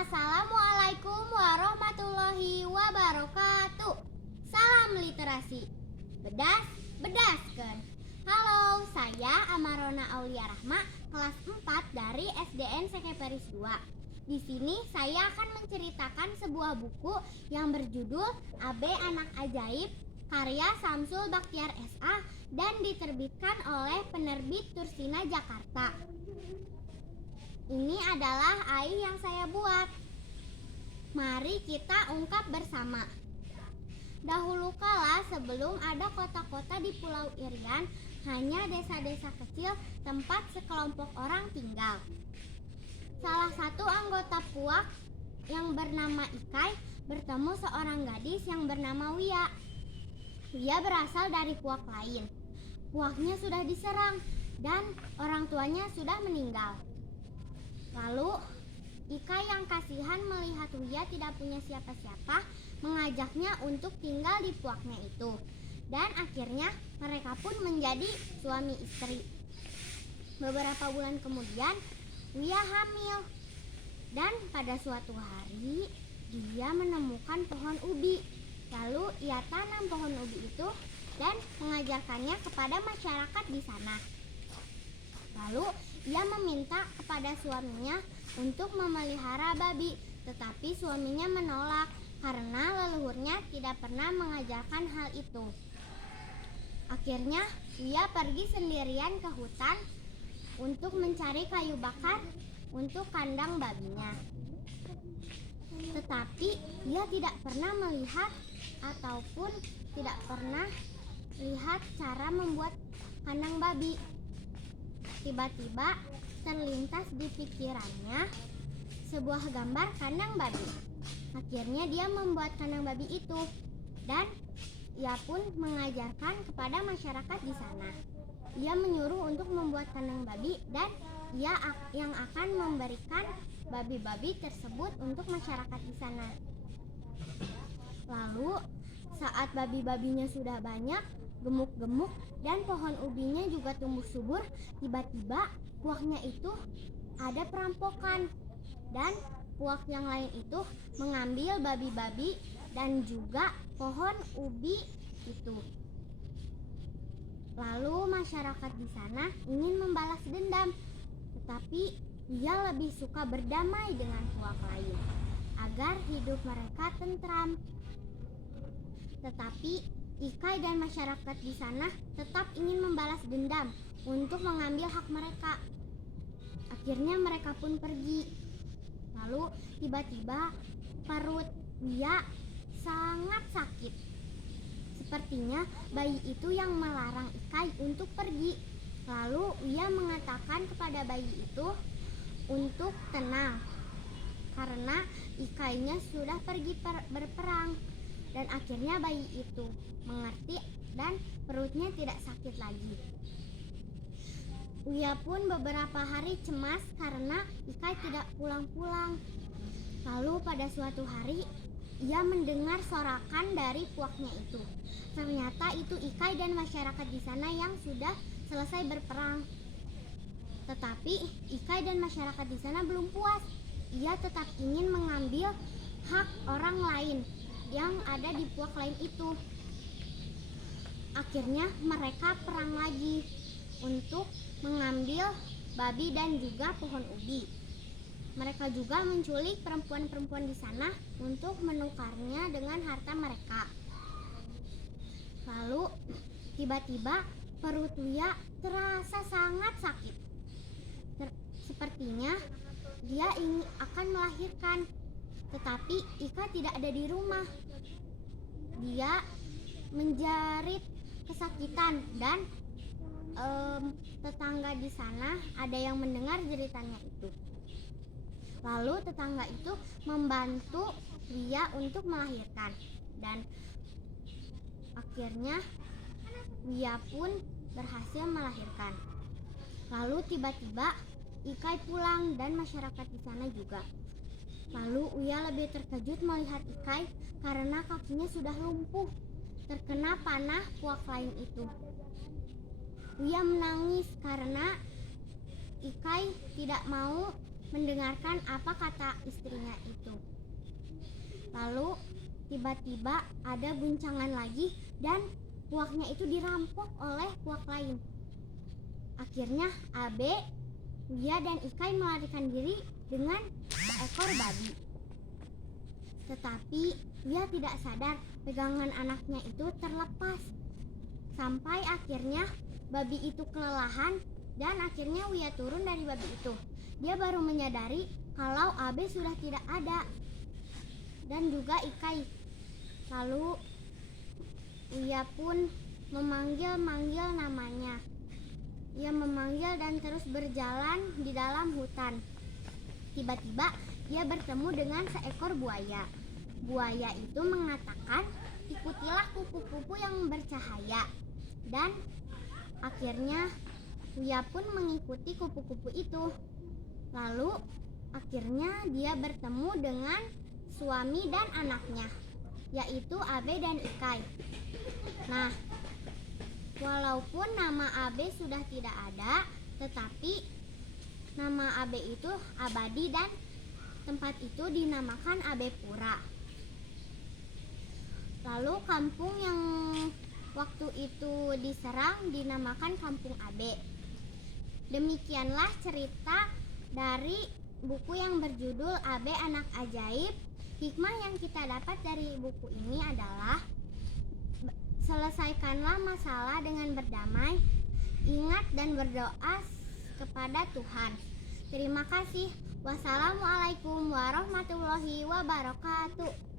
Assalamualaikum warahmatullahi wabarakatuh. Salam literasi. Bedas, bedaskan. Halo, saya Amarona Aulia Rahma, kelas 4 dari SDN Sekeperis 2. Di sini saya akan menceritakan sebuah buku yang berjudul AB Anak Ajaib karya Samsul Bakhtiar SA dan diterbitkan oleh penerbit Tursina Jakarta. Ini adalah AI yang saya buat. Mari kita ungkap bersama. Dahulu kala sebelum ada kota-kota di Pulau Irian, hanya desa-desa kecil tempat sekelompok orang tinggal. Salah satu anggota puak yang bernama Ikai bertemu seorang gadis yang bernama Wia. Wia berasal dari puak lain. Puaknya sudah diserang dan orang tuanya sudah meninggal. Lalu Ikai yang kasihan melihat Wia tidak punya siapa-siapa mengajaknya untuk tinggal di puaknya itu. Dan akhirnya mereka pun menjadi suami istri. Beberapa bulan kemudian Wia hamil. Dan pada suatu hari dia menemukan pohon ubi. Lalu ia tanam pohon ubi itu dan mengajarkannya kepada masyarakat di sana. Lalu ia meminta kepada suaminya untuk memelihara babi, tetapi suaminya menolak karena leluhurnya tidak pernah mengajarkan hal itu. Akhirnya ia pergi sendirian ke hutan untuk mencari kayu bakar untuk kandang babinya. Tetapi ia tidak pernah melihat ataupun tidak pernah lihat cara membuat kandang babi. Tiba-tiba terlintas di pikirannya sebuah gambar kandang babi. Akhirnya dia membuat kandang babi itu dan ia pun mengajarkan kepada masyarakat di sana. Ia menyuruh untuk membuat kandang babi dan ia yang akan memberikan babi-babi tersebut untuk masyarakat di sana. Lalu saat babi-babinya sudah banyak, gemuk-gemuk dan pohon ubinya juga tumbuh subur, tiba-tiba puaknya itu ada perampokan dan puak yang lain itu mengambil babi-babi dan juga pohon ubi itu. Lalu masyarakat di sana ingin membalas dendam, tetapi ia lebih suka berdamai dengan puak lain agar hidup mereka tentram. Tetapi Ikai dan masyarakat di sana tetap ingin membalas dendam untuk mengambil hak mereka. Akhirnya mereka pun pergi. Lalu tiba-tiba perut Wia sangat sakit. Sepertinya bayi itu yang melarang Ikai untuk pergi. Lalu Wia mengatakan kepada bayi itu untuk tenang karena Ikainya sudah pergi berperang. Dan akhirnya bayi itu mengerti dan perutnya tidak sakit lagi. Wia pun beberapa hari cemas karena Ikai tidak pulang-pulang. Lalu pada suatu hari ia mendengar sorakan dari puaknya itu. Ternyata itu Ikai dan masyarakat di sana yang sudah selesai berperang. Tetapi Ikai dan masyarakat di sana belum puas. Ia tetap ingin mengambil hak orang lain yang ada di puak lain itu. Akhirnya mereka perang lagi untuk mengambil babi dan juga pohon ubi. Mereka juga menculik perempuan-perempuan di sana untuk menukarnya dengan harta mereka. Lalu tiba-tiba perut Wia terasa sangat sakit. Sepertinya dia ingin akan melahirkan. Tetapi Ika tidak ada di rumah. Dia menjerit kesakitan dan tetangga di sana ada yang mendengar jeritannya itu. Lalu tetangga itu membantu Wia untuk melahirkan dan akhirnya Wia pun berhasil melahirkan. Lalu tiba-tiba Ikai pulang dan masyarakat di sana juga. Lalu Wia lebih terkejut melihat Ikai karena kakinya sudah lumpuh terkena panah puak lain itu. Wia menangis karena Ikai tidak mau mendengarkan apa kata istrinya itu. Lalu tiba-tiba ada guncangan lagi dan kuaknya itu dirampok oleh kuak lain. Akhirnya Abe, Uya dan Ikai melarikan diri dengan seekor babi. Tetapi Uya tidak sadar pegangan anaknya itu terlepas. Sampai akhirnya babi itu kelelahan dan akhirnya Uya turun dari babi itu. Dia baru menyadari kalau Abe sudah tidak ada dan juga Ikai. Lalu Uya pun memanggil-manggil namanya. Ia memanggil dan terus berjalan di dalam hutan. Tiba-tiba ia bertemu dengan seekor buaya. Buaya itu mengatakan, "Ikutilah kupu-kupu yang bercahaya." Dan akhirnya Uya pun mengikuti kupu-kupu itu. Lalu akhirnya dia bertemu dengan suami dan anaknya, yaitu Abe dan Ikai. Nah, walaupun nama Abe sudah tidak ada, tetapi nama Abe itu abadi dan tempat itu dinamakan Abe Pura. Lalu kampung yang waktu itu diserang dinamakan Kampung Abe. Demikianlah cerita dari buku yang berjudul Abe Anak Ajaib. Hikmah yang kita dapat dari buku ini adalah selesaikanlah masalah dengan berdamai, ingat dan berdoa kepada Tuhan. Terima kasih. Wassalamualaikum warahmatullahi wabarakatuh.